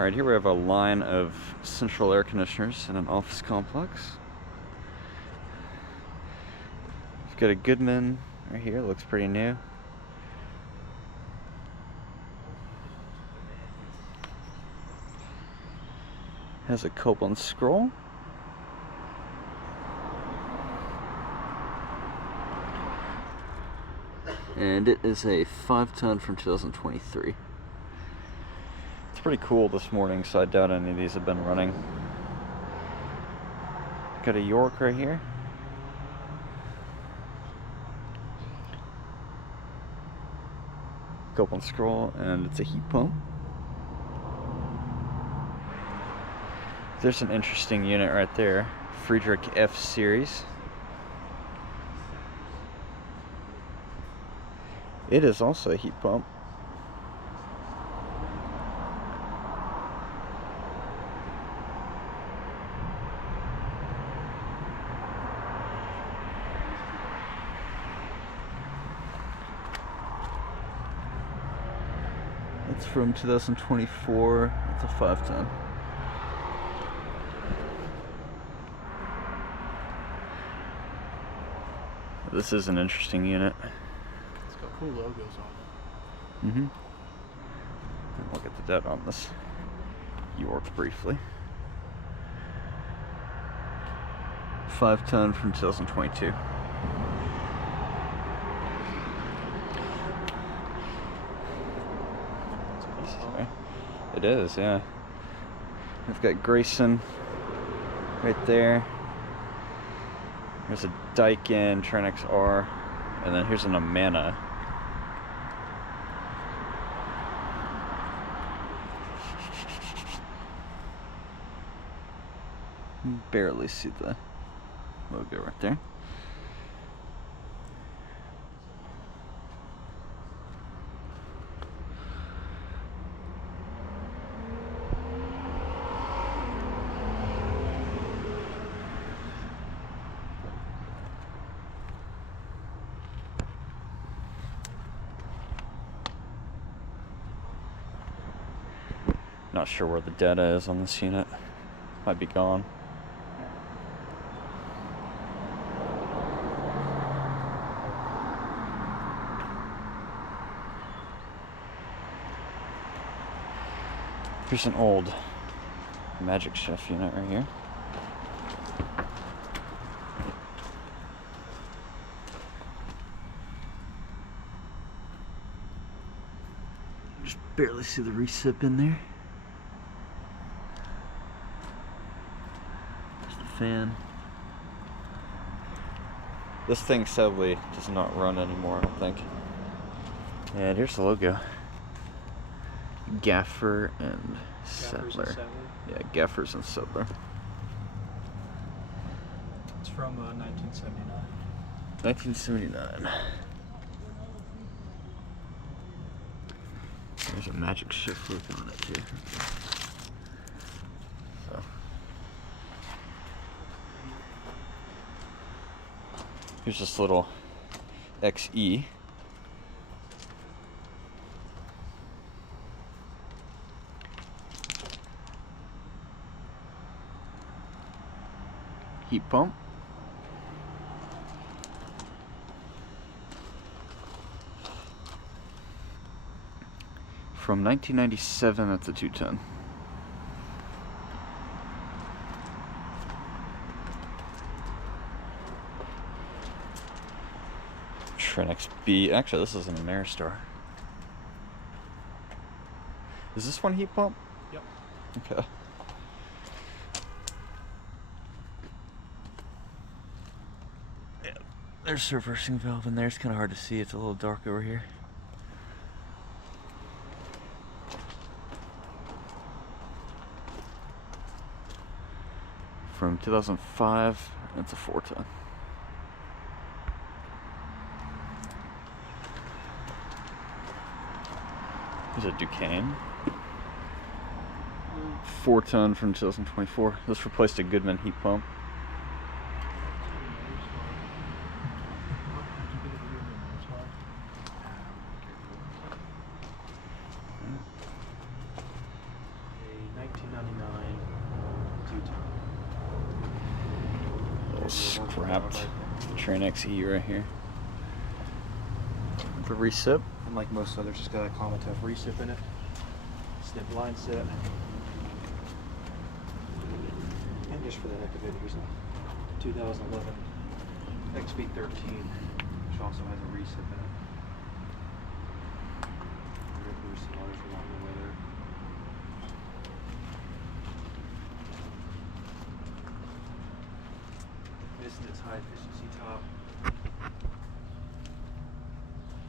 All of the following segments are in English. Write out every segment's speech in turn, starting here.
Alright, here we have a line of central air conditioners in an office complex. We've got a Goodman right here, looks pretty new. Has a Copeland scroll. And it is a 5-ton from 2023. It's pretty cool this morning, so I doubt any of these have been running. Got a York right here. Copeland scroll, and it's a heat pump. There's an interesting unit right there. Friedrich F series. It is also a heat pump. It's from 2024. It's a 5-ton. This is an interesting unit. It's got cool logos on it. Mm-hmm. We'll get the data on this York briefly. 5-ton from 2022. It is, yeah. We've got Grayson right there. There's a Ducane Trane XR, and then here's an Amana. Barely see the logo right there. Not sure where the data is on this unit. Might be gone. Here's an old Magic Chef unit right here. Just barely see the recip in there. There's the fan. This thing sadly does not run anymore, I don't think. And here's the logo. Gaffers and Sattler. Yeah, Gaffers and Sattler. It's from 1979. 1979. There's a Magic Shift look on it too. So here's this little XE. Heat pump. From 1997, that's a 2-ton. Trane XB. Actually, this is an Ameristar. Is this one heat pump? Yep. Okay. There's a reversing valve in there. It's kind of hard to see. It's a little dark over here. From 2005, it's a 4-ton. There's a Ducane. 4-ton from 2024. This replaced a Goodman heat pump. scrapped Trane XE right here. The recip. And like most others, just got a common tough recip in it. Snip line set. And just for the heck of it, here's a 2011 XV13, which also has a recip in it. There's some others along the way there. Missing its high efficiency top.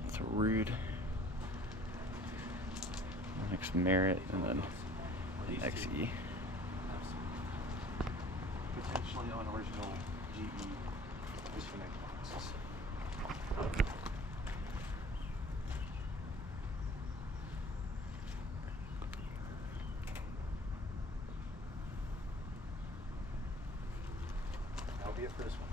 It's a rude. Next Merit and then an XE. Potentially unoriginal GE disconnect boxes. That'll be it for this one.